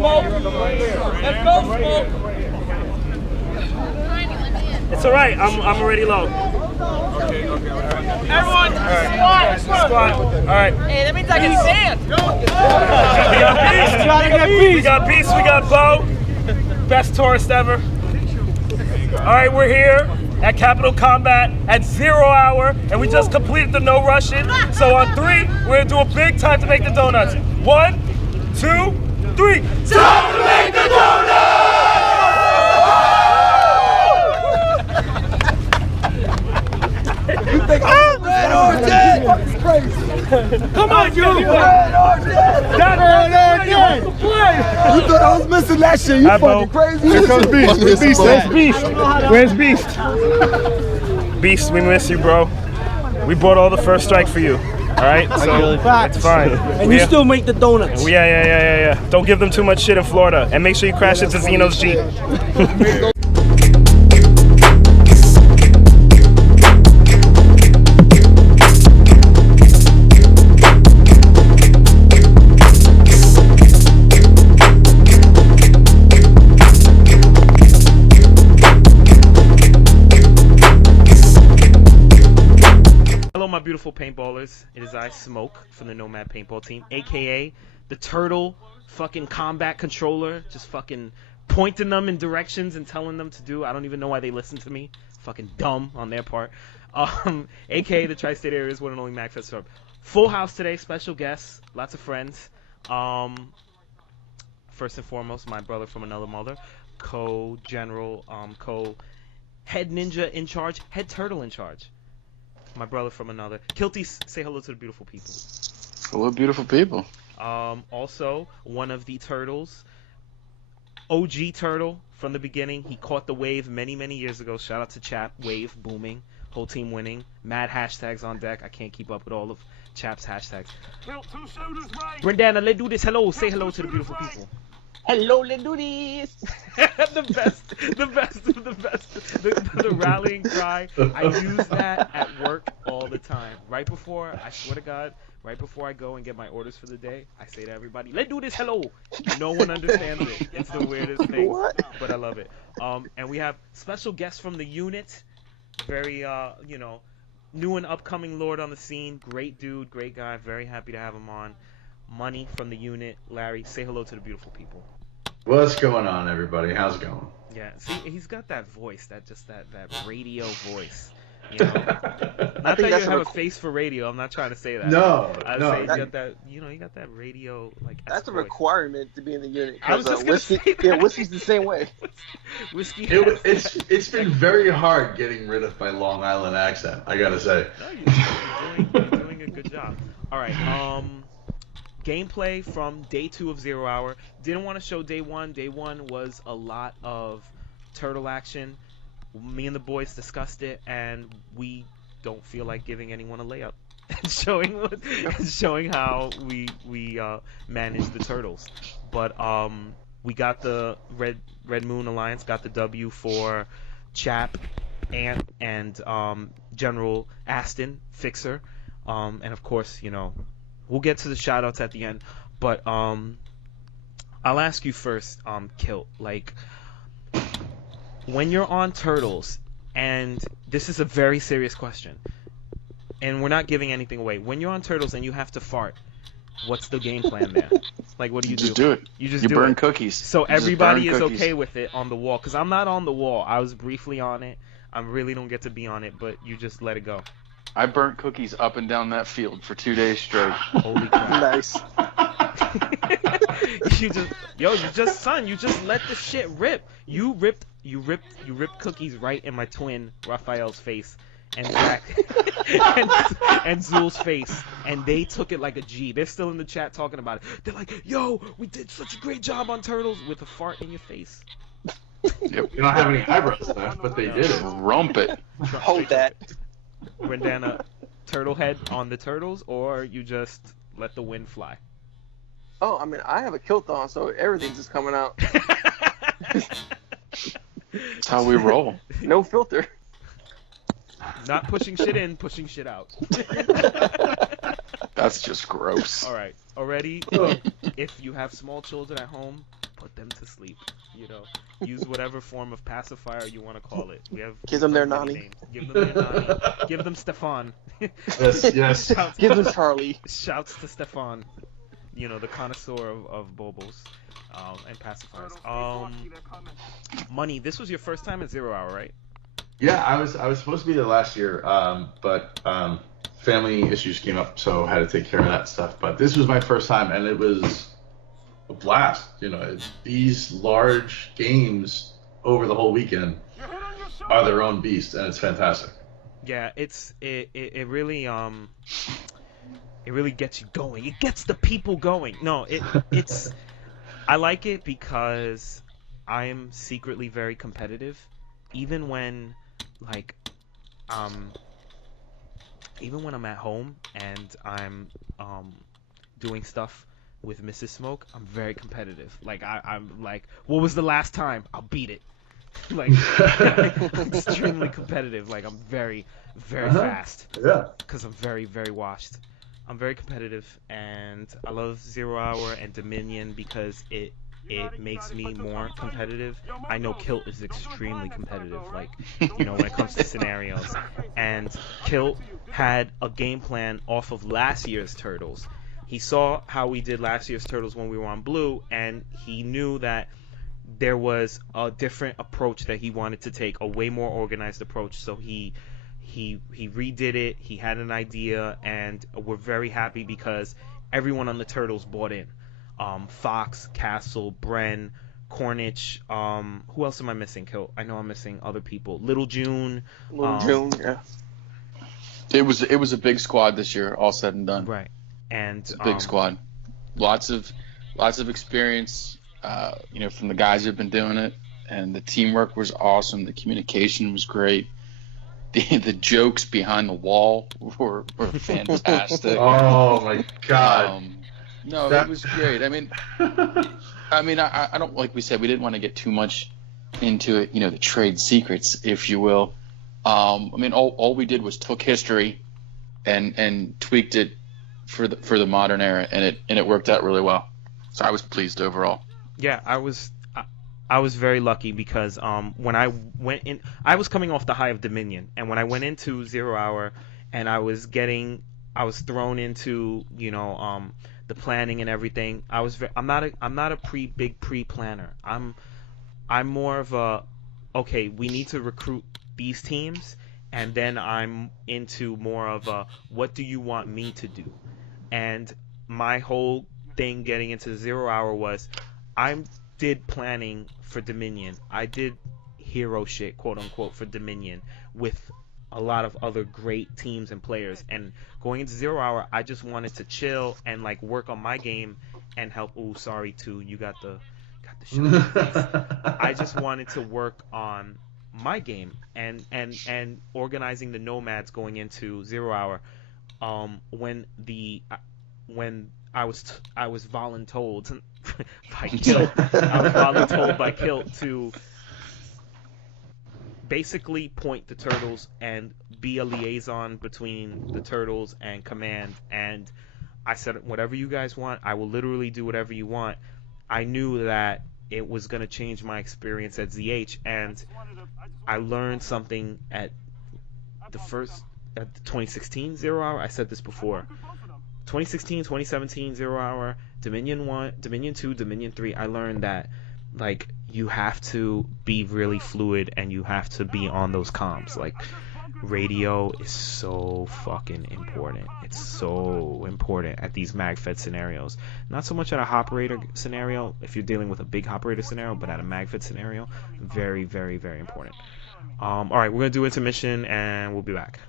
Smoke. Let's go, Smoke. It's all right. I'm already low. Okay. Everyone, squat. All right. Hey, that means I can stand. We got Beast. We got Bo. Best tourist ever. All right, we're here at Capital Combat at 0 hour, and we just completed the no rushing. So on 3, we're gonna do a big time to make the donuts. 1, 2, 3. Time to make the donuts! You think I'm red or dead? It's crazy. Come on, you! Red or dead? You thought I was missing that shit. You fucking crazy. Here comes Beast. Where's Beast? Where's Beast? Beast, we miss you, bro. We bought all the first strike for you. All right, so it's fine. And you still make the donuts. Yeah. Don't give them too much shit in Florida, and make sure you crash into Zeno's Jeep. Hello, my beautiful paintballers. It is I, Smoke, from the Nomad paintball team, aka the turtle fucking combat controller, just fucking pointing them in directions and telling them to do. I don't even know why they listen to me. Fucking dumb on their part. Aka the Tri-State Area's one and only MagFest Sub. Full house today, special guests, lots of friends. First and foremost, my brother from another mother, co-general, co-head ninja in charge, head turtle in charge. My brother from another. Kilty, say hello to the beautiful people. Hello, beautiful people. Also, one of the turtles, OG turtle from the beginning. He caught the wave many, many years ago. Shout out to Chap. Wave booming. Whole team winning. Mad hashtags on deck. I can't keep up with all of Chap's hashtags. BRENDANA, let's do this. Hello. Say hello to the beautiful people. Hello, let's do this. the best. The rallying cry. I use that at work all the time. Right before, I swear to God, right before I go and get my orders for the day, I say to everybody, let's do this, hello. No one understands it. It's the weirdest thing. What? But I love it. And we have special guests from the unit. Very, new and upcoming Lord on the scene. Great dude, great guy. Very happy to have him on. Money from the unit. Larry, say hello to the beautiful people. What's going on, everybody? How's it going? Yeah, see, he's got that voice, that radio voice. You know, not that you have a face for radio. I'm not trying to say that. No, say you got that. You got that radio like. That's a requirement to be in the unit. I was just gonna say that. Yeah, whiskey's the same way. Whiskey. It's been very hard getting rid of my Long Island accent. I gotta say. No, you're doing a good job. All right. Gameplay from day 2 of 0 hour. Didn't want to show day 1. Day 1 was a lot of turtle action. Me and the boys discussed it, and we don't feel like giving anyone a layup. showing how we manage the turtles. But we got the Red Moon Alliance got the W for Chap, Ant, and General Aston, Fixer, and of course, we'll get to the shoutouts at the end, but I'll ask you first, Kilt, like, when you're on turtles, and this is a very serious question, and we're not giving anything away. When you're on turtles and you have to fart, what's the game plan there? Like, what do you do? Just do it. You burn cookies. So everybody is okay with it on the wall, because I'm not on the wall. I was briefly on it. I really don't get to be on it, but you just let it go. I burnt cookies up and down that field for 2 days straight. Holy crap. Nice. you just let the shit rip. You ripped cookies right in my twin Raphael's face and Zach and Zul's face, and they took it like a G. They're still in the chat talking about it. They're like, "Yo, we did such a great job on turtles," with a fart in your face. Yep. You don't have any eyebrows left, but they did it. Rump it. Hold that. BRENDANA, turtle head on the turtles, or you just let the wind fly? Oh, I mean, I have a kilt on, so everything's just coming out. That's how we roll. No filter. Not pushing shit in, pushing shit out. That's just gross. All right, already. If you have small children at home, put them to sleep. You know, use whatever form of pacifier you want to call it. We have Give them their many nanny. names. Give them their nanny. Give them Stefan. Yes. Shouts, Give them Charlie. shouts to Stefan. You know, the connoisseur of bobos and pacifiers. Money. This was your first time at 0 Hour, right? Yeah, I was supposed to be there last year, but family issues came up, so I had to take care of that stuff. But this was my first time, and it was a blast. You know, these large games over the whole weekend are their own beast, and it's fantastic. Yeah, it really gets you going. It gets the people going. No, it's I like it because I am secretly very competitive, even when even when I'm at home and I'm doing stuff with Mrs. Smoke. I'm very competitive. Like I'm like, what was the last time? I'll beat it. Like I'm extremely competitive. Like I'm very, very fast. Yeah. Because I'm very, very washed. I'm very competitive, and I love 0 Hour and Dominion because it makes me more competitive. I know Kilt is extremely competitive, like, you know, when it comes to scenarios. And Kilt had a game plan off of last year's Turtles. He saw how we did last year's Turtles when we were on Blue, and he knew that there was a different approach that he wanted to take, a way more organized approach. So he redid it. He had an idea, and we're very happy because everyone on the Turtles bought in. Fox, Castle, Bren, Cornish. Who else am I missing, Kilt? I know I'm missing other people. Little June. June, yeah. It was a big squad this year, all said and done. Right. And It's a big squad. Lots of experience, you know, from the guys who've been doing it, and the teamwork was awesome. The communication was great. The jokes behind the wall were fantastic. Oh my God. It was great. I mean, I don't, like we said, we didn't want to get too much into it, you know, the trade secrets, if you will. I mean, all we did was took history and tweaked it for the modern era, and it worked out really well. So I was pleased overall. Yeah, I was very lucky because when I went in, I was coming off the high of Dominion, and when I went into 0 Hour, and I was thrown into, you know, the planning and everything. I'm not a big pre-planner. I'm more of a, okay, we need to recruit these teams, and then I'm into more of a, what do you want me to do? And my whole thing getting into 0 Hour was, I did planning for Dominion. I did hero shit, quote unquote, for Dominion with a lot of other great teams and players. And going into 0 Hour, I just wanted to chill and like work on my game and help. Ooh, sorry too, you got the shot. I just wanted to work on my game and organizing the Nomads going into 0 Hour. When I was voluntold by Kilt. I was voluntold by Kilt to basically point the Turtles and be a liaison between the Turtles and Command. And I said, whatever you guys want, I will literally do whatever you want. I knew that it was going to change my experience at ZH, and I learned something at the 2016 0 Hour. I said this before. 2016, 2017 0 Hour, Dominion 1, Dominion 2, Dominion 3, I learned that like you have to be really fluid and you have to be on those comms. Like radio is so fucking important. It's so important at these MagFed scenarios. Not so much at a operator scenario if you're dealing with a big operator scenario, but at a MagFed scenario, very, very, very important. All right, we're gonna do intermission and we'll be back.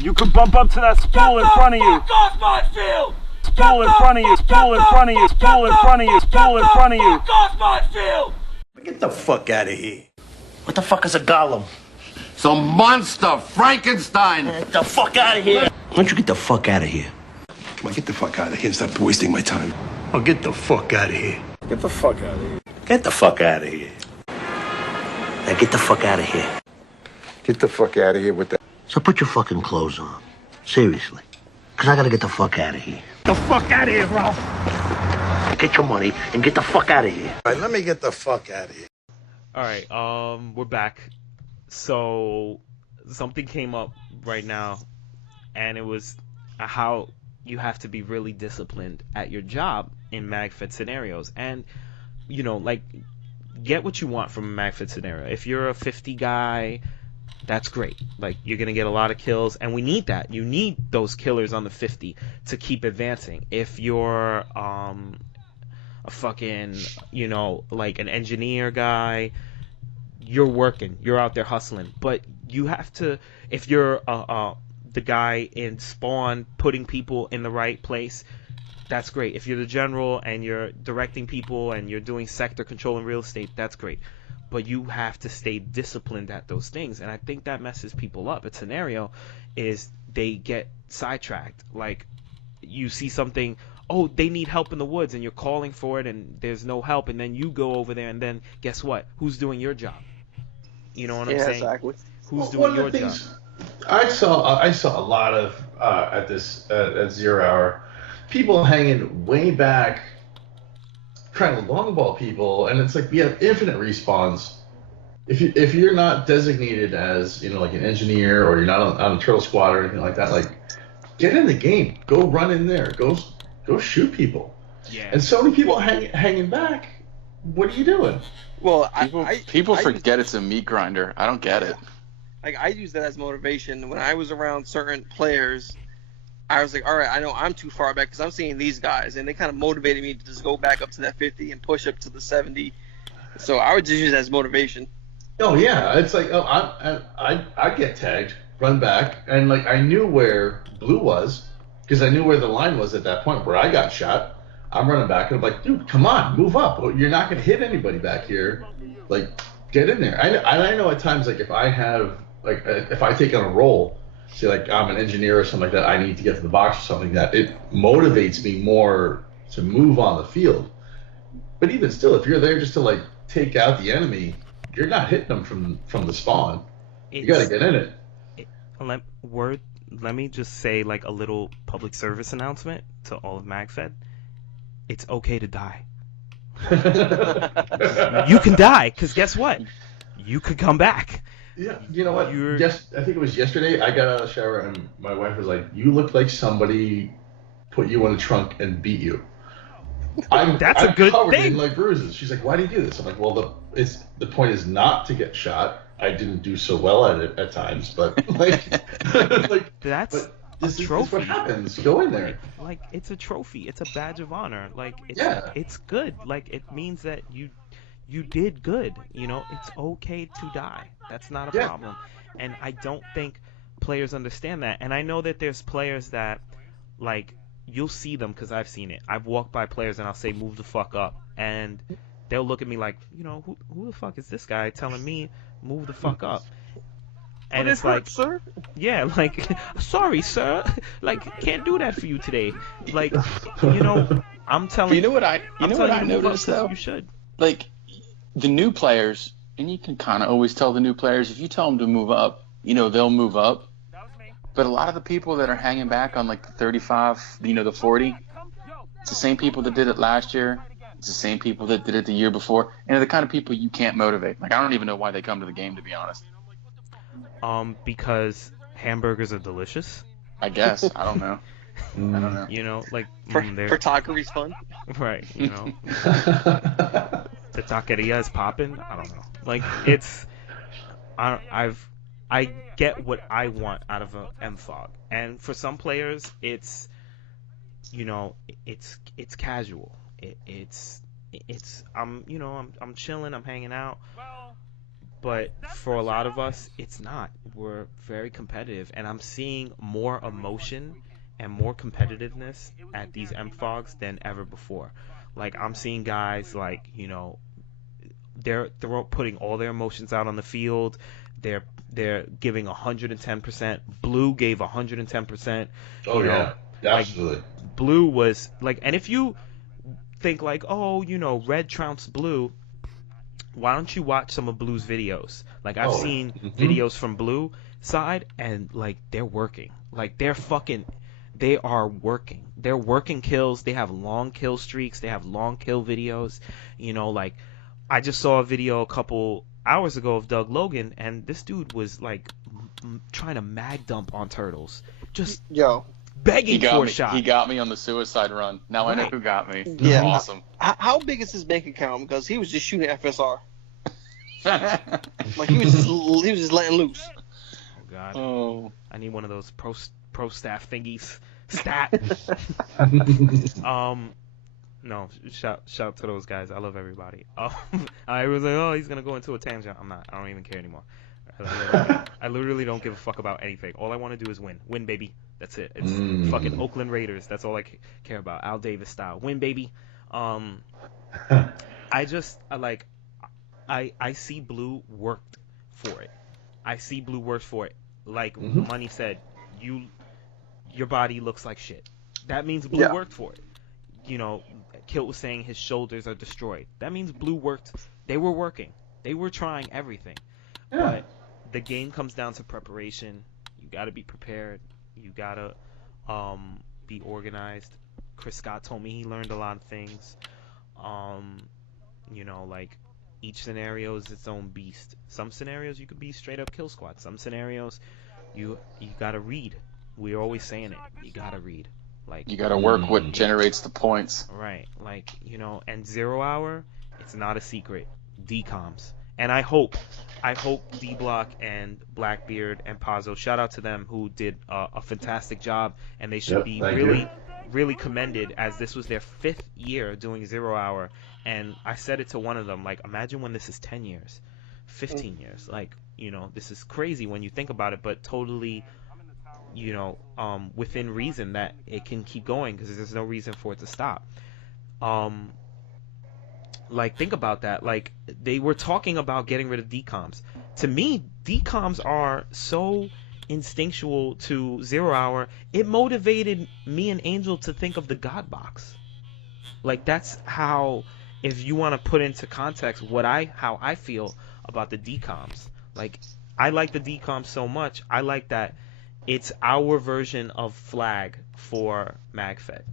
You can bump up to that spool in front of you. Off my field! Spool in front of you. Spool in front of you. Spool in front of you. Spool in front of you. Off my field! Get the fuck out of here. What the fuck is a golem? Some monster, Frankenstein! Get the fuck out of here. Why don't you get the fuck out of here? Come on, get the fuck out of here. Stop wasting my time. Oh, get the fuck out of here. Get the fuck out of here. Get the fuck out of here. Now get the fuck out of here. Get the fuck out of here with that. So put your fucking clothes on. Seriously. Because I got to get the fuck out of here. The fuck out of here, bro. Get your money and get the fuck out of here. All right, let me get the fuck out of here. All right, we're back. So something came up right now, and it was how you have to be really disciplined at your job in MagFed scenarios. And, you know, like, get what you want from a MagFed scenario. If you're a 50 guy, that's great. Like, you're going to get a lot of kills, and we need that. You need those killers on the 50 to keep advancing. If you're a fucking, you know, like an engineer guy, you're working. You're out there hustling. But you have to, if you're the guy in spawn putting people in the right place, that's great. If you're the general and you're directing people and you're doing sector control and real estate, that's great. But you have to stay disciplined at those things, and I think that messes people up. A scenario is they get sidetracked. Like, you see something, oh, they need help in the woods, and you're calling for it, and there's no help, and then you go over there, and then guess what? Who's doing your job? You know what I'm saying? Exactly. Who's doing your job? I saw a lot of at 0 hour people hanging way back trying to longball people, and it's like we have infinite respawns. If you're not designated as, you know, like an engineer, or you're not on a turtle squad or anything like that, like, get in the game, go run in there, go shoot people. Yeah. And so many people hanging back. What are you doing? Well, people forget it's a meat grinder. I don't get it. Like, I use that as motivation. When I was around certain players, I was like, all right, I know I'm too far back because I'm seeing these guys, and they kind of motivated me to just go back up to that 50 and push up to the 70. So I would just use it as motivation. Oh yeah, it's like, oh, I get tagged, run back, and like I knew where blue was because I knew where the line was at that point where I got shot. I'm running back, and I'm like, dude, come on, move up. You're not gonna hit anybody back here. Like, get in there. I know at times, like, if I have, like, if I take on a role, say like I'm an engineer or something like that, I need to get to the box or something like that, it motivates me more to move on the field. But even still, if you're there just to like take out the enemy, you're not hitting them from the spawn. You gotta get in it. Let me just say, like, a little public service announcement to all of MagFed. It's okay to die. You can die, because guess what? You could come back. Yeah, you know what? I think it was yesterday, I got out of the shower and my wife was like, you look like somebody put you in a trunk and beat you. That's a good covered thing. in like bruises. She's like, why do you do this? I'm like, well, the point is not to get shot. I didn't do so well at it at times, but like, that's this a trophy. is what happens. Go in there. Like, it's a trophy. It's a badge of honor. Like, it's good. Like, it means that you did good. You know, it's okay to die. That's not a problem. And I don't think players understand that. And I know that there's players that, like, you'll see them because I've seen it. I've walked by players and I'll say, move the fuck up. And they'll look at me like, you know, who the fuck is this guy telling me move the fuck up? And it's like, sir? Yeah, like, sorry, sir. Like, can't do that for you today. Like, you know, I'm telling you. You know what I noticed, though? You should. Like, the new players, and you can kind of always tell the new players, if you tell them to move up, you know, they'll move up. But a lot of the people that are hanging back on, like, the 35, you know, the 40, it's the same people that did it last year. It's the same people that did it the year before. And they're the kind of people you can't motivate. Like, I don't even know why they come to the game, to be honest. Because hamburgers are delicious. I guess. I don't know. I don't know. You know, like, photography's fun. Right, you know. The taqueria is popping. I don't know. Like, it's... I get what I want out of a MFOG. And for some players, it's, you know, it's casual. It's I'm chilling, I'm hanging out. But for a lot of us, it's not. We're very competitive, and I'm seeing more emotion and more competitiveness at these MFOGs than ever before. Like, I'm seeing guys, like, you know, they're putting all their emotions out on the field. They're giving 110%. Blue gave 110%. Oh, yeah. Absolutely. Like, Blue was, like, and if you think, like, oh, you know, red trounced Blue, why don't you watch some of Blue's videos? Like, I've seen videos from Blue. side, and like they're working. Like they are working. They're working kills. They have long kill streaks. They have long kill videos. You know, like I just saw a video a couple hours ago of Doug Logan, and this dude was like trying to mag dump on turtles, just begging for a shot. He got me on the suicide run. Now I know who got me. Yeah. Awesome. How big is his bank account? Because he was just shooting FSR. Like he was just letting loose. Oh God. Oh. I need one of those pro staff thingies. Stat. No, shout to those guys. I love everybody. I was like, oh, he's gonna go into a tangent. I'm not. I don't even care anymore. I literally don't give a fuck about anything. All I want to do is win, baby. That's it. It's fucking Oakland Raiders. That's all I care about. Al Davis style, win, baby. I see Blue worked for it. I see Blue worked for it. Like Money said, your body looks like shit. That means Blue worked for it. You know, Kilt was saying his shoulders are destroyed. That means Blue worked. They were working. They were trying everything. Yeah. But the game comes down to preparation. You got to be prepared. You got to be organized. Chris Scott told me he learned a lot of things. You know, like each scenario is its own beast. Some scenarios you could be straight up kill squad. Some scenarios you got to read. We're always saying it. You got to read. Like you got to work what generates the points. Right. Like, you know, and 0 hour, it's not a secret. Decoms. And I hope D-Block and Blackbeard and Pazzo, shout out to them who did a fantastic job, and they should be really commended, as this was their 5th year doing 0 hour. And I said it to one of them, like, imagine when this is 10 years, 15 years. Like, you know, this is crazy when you think about it, but totally, you know, within reason that it can keep going, because there's no reason for it to stop. Like, think about that. Like, they were talking about getting rid of decoms. To me, decoms are so instinctual to 0 hour. It motivated me and Angel to think of the God Box. Like, that's how, if you want to put into context how I feel about the decoms. Like, I like the decoms so much. I like that it's our version of Flag for MagFed.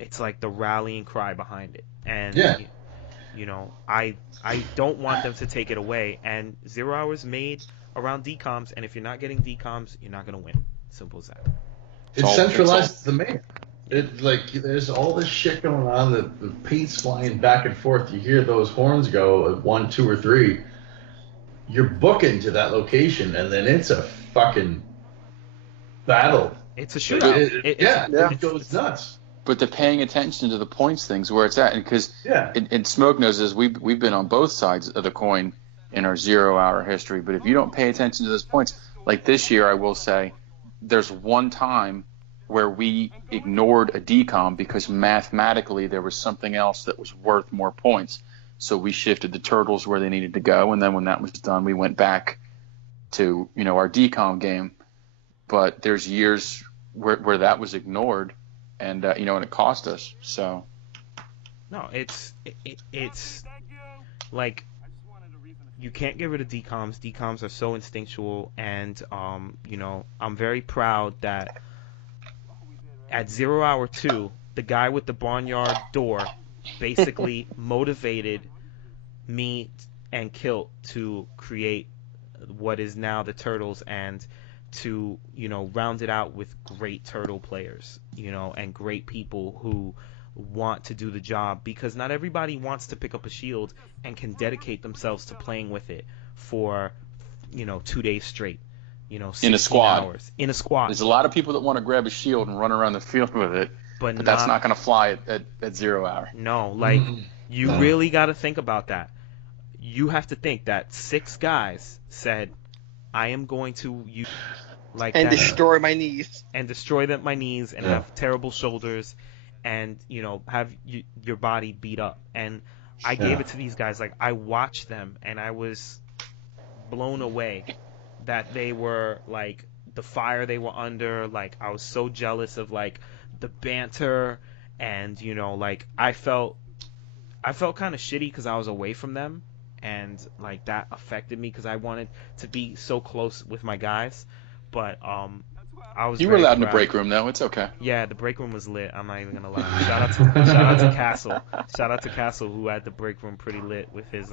It's like the rallying cry behind it. And you know, I don't want them to take it away. And 0 hours made around decoms, and if you're not getting decoms, you're not gonna win. Simple as that. It centralizes the man. It, like, there's all this shit going on. The paint's flying back and forth. You hear those horns go at 1, 2, or 3. You're booking to that location, and then it's a fucking battle. It's a shootout. It goes nuts. But the paying attention to the points things where it's at, and because in Smoke knows this, we've been on both sides of the coin in our 0 hour history. But if you don't pay attention to those points, like this year, I will say, there's one time where we ignored a decom because mathematically there was something else that was worth more points. So we shifted the turtles where they needed to go, and then when that was done, we went back to, you know, our decom game. But there's years where that was ignored. And you know, and it cost us. So no, it's like you can't get rid of decoms. Decoms are so instinctual, and you know, I'm very proud that at 0 hour 2, the guy with the barnyard door basically motivated me and Kilt to create what is now the Turtles, and to, you know, round it out with great turtle players, you know, and great people who want to do the job, because not everybody wants to pick up a shield and can dedicate themselves to playing with it for, you know, 2 days straight, you know, 16 in a squad. hours. In a squad. There's a lot of people that want to grab a shield and run around the field with it, but that's not going to fly at 0 hour. No, like, you really got to think about that. You have to think that 6 guys said, I am going to use destroy my knees and have terrible shoulders, and, you know, have your body beat up. And I gave it to these guys. Like, I watched them, and I was blown away that they were, like, the fire they were under. Like, I was so jealous of, like, the banter, and, you know, like, I felt kind of shitty because I was away from them. and like that affected me because I wanted to be so close with my guys, but I was. You were very allowed in the proud. break room though. It's okay. Yeah, the break room was lit. I'm not even gonna lie. Shout out to Castle. Shout out to Castle who had the break room pretty lit with his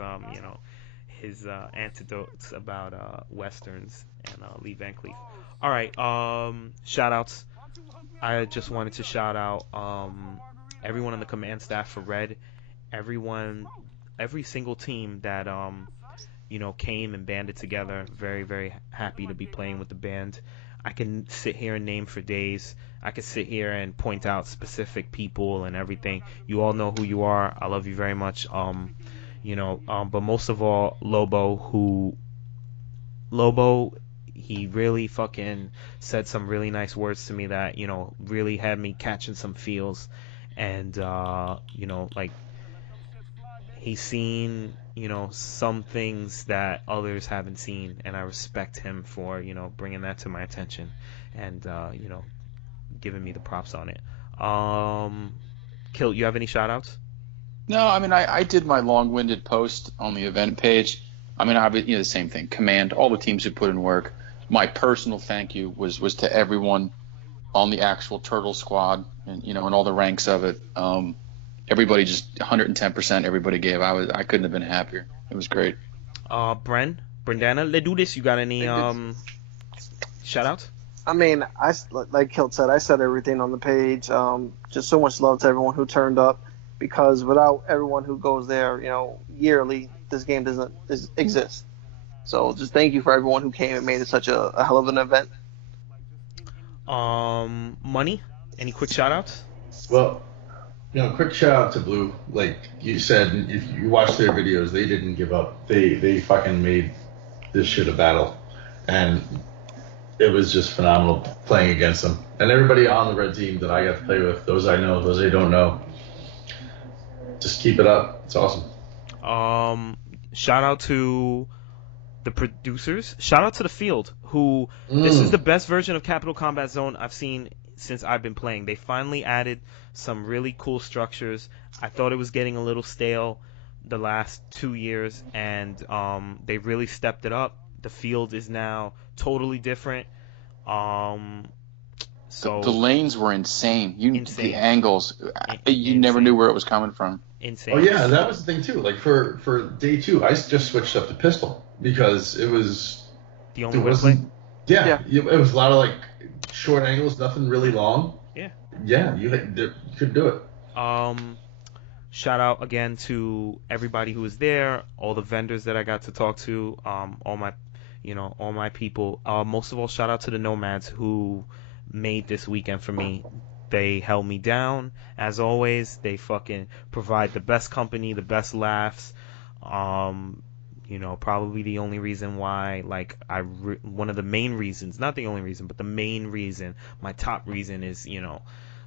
his antidotes about westerns and Lee Van Cleef. All right, shout outs. I just wanted to shout out everyone on the command staff for Red, every single team that came and banded together. Very, very happy to be playing with the band. I can sit here and name for days. I can sit here and point out specific people and everything. You all know who you are. I love you very much. But most of all, Lobo, he really fucking said some really nice words to me that, really had me catching some feels. And, like, he's seen, some things that others haven't seen, and I respect him for, bringing that to my attention and, giving me the props on it. Kilt, you have any shout-outs? No, I mean, I did my long-winded post on the event page. I mean, the same thing. Command, all the teams who put in work. My personal thank you was to everyone on the actual Turtle squad and, and all the ranks of it. Everybody just 110%. Everybody gave. I couldn't have been happier. It was great. Brendana, let's do this. You got any shout outs? I mean, like Kilt said, I said everything on the page. Just so much love to everyone who turned up, because without everyone who goes there, yearly, this game doesn't exist. So just thank you for everyone who came and made it such a hell of an event. Money? Any quick shout outs? Well, quick shout out to Blue. Like you said, if you watch their videos, they didn't give up. They fucking made this shit a battle. And it was just phenomenal playing against them. And everybody on the red team that I got to play with, those I know, those I don't know, just keep it up. It's awesome. Shout out to the producers. Shout out to the field, who this is the best version of Capital Combat Zone I've seen since I've been playing. They finally added some really cool structures. I thought it was getting a little stale the last 2 years, and they really stepped it up. The field is now totally different. So the lanes were insane. Insane. The angles, you never knew where it was coming from. Insane. Oh yeah, that was the thing too. Like for day 2, I just switched up to pistol because it was the only way to play. Yeah, it was a lot of like short angles, nothing really long. Yeah, you could do it. Shout out again to everybody who was there, all the vendors that I got to talk to, all my people. Most of all, shout out to the Nomads who made this weekend for me. They held me down as always. They fucking provide the best company, the best laughs. Probably the only reason why, one of the main reasons, not the only reason, but the main reason, my top reason is,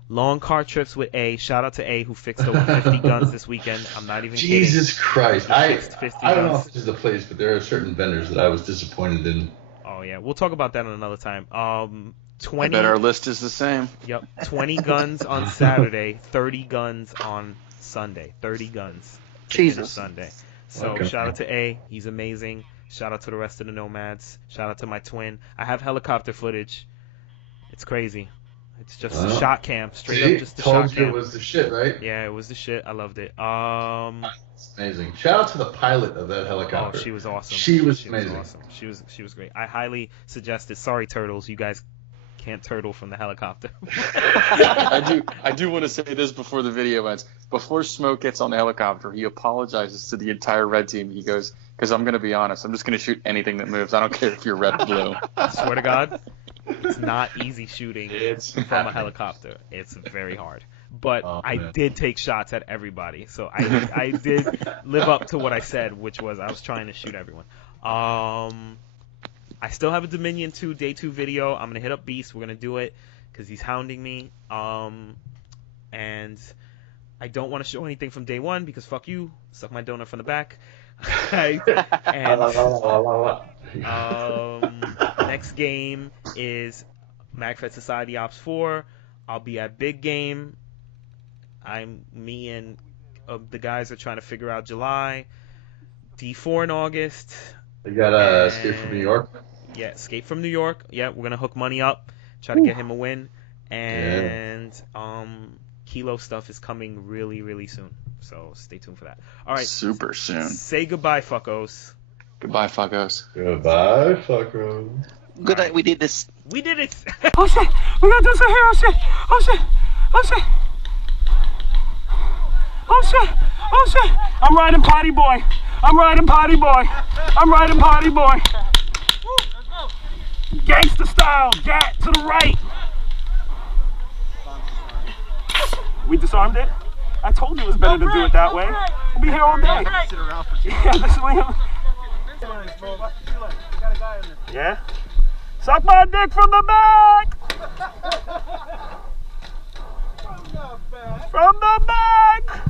long car trips with A. Shout out to A who fixed over 50 guns this weekend. I'm not even kidding. Jesus Christ. I don't know guns. if this is the place, but there are certain vendors that I was disappointed in. Oh, yeah. We'll talk about that another time. 20. I bet our list is the same. Yep. 20 guns on Saturday, 30 guns on Sunday. 30 guns. Jesus. Sunday. So Okay. Shout out to A. He's amazing. Shout out to the rest of the Nomads. Shout out to my twin. I have helicopter footage. It's crazy. It's just a shot cam. Straight up just a shot Told you cam. it was the shit, right? Yeah, it was the shit. I loved it. It's amazing. Shout out to the pilot of that helicopter. Oh, she was awesome. She was amazing. Awesome. She was great. I highly suggest it. Sorry, turtles. You guys can't turtle from the helicopter. I do want to say this before the video ends. Before Smoke gets on the helicopter, he apologizes to the entire red team. He goes, because I'm going to be honest, I'm just going to shoot anything that moves. I don't care if you're red or blue. I swear to God, it's not easy shooting from a helicopter. It's very hard. But I did take shots at everybody. So I did live up to what I said, which was I was trying to shoot everyone. I still have a Dominion 2 Day 2 video. I'm going to hit up Beast. We're going to do it because he's hounding me. And I don't want to show anything from Day 1 because fuck you. Suck my donut from the back. Next game is MagFed Society Ops 4. I'll be at Big Game. Me and the guys are trying to figure out July. D4 in August. They got Escape from New York. Yeah, Escape from New York. Yeah, we're gonna hook money up, try to get him a win, and Kilo stuff is coming really, really soon. So stay tuned for that. All right. Super soon. Say goodbye, fuckos. Goodbye, fuckos. Goodbye, fuckos. Good night. We did this. We did it. Oh shit! We gotta do some here. Oh shit! Oh shit! Oh shit! Oh shit! Oh shit! I'm riding potty boy. I'm riding potty boy. I'm riding potty boy. Gangster style. Gat to the right. We disarmed it. I told you it was better to do it that way. We'll be here all day. Yeah, this is yeah. Suck my dick from the back. From the back.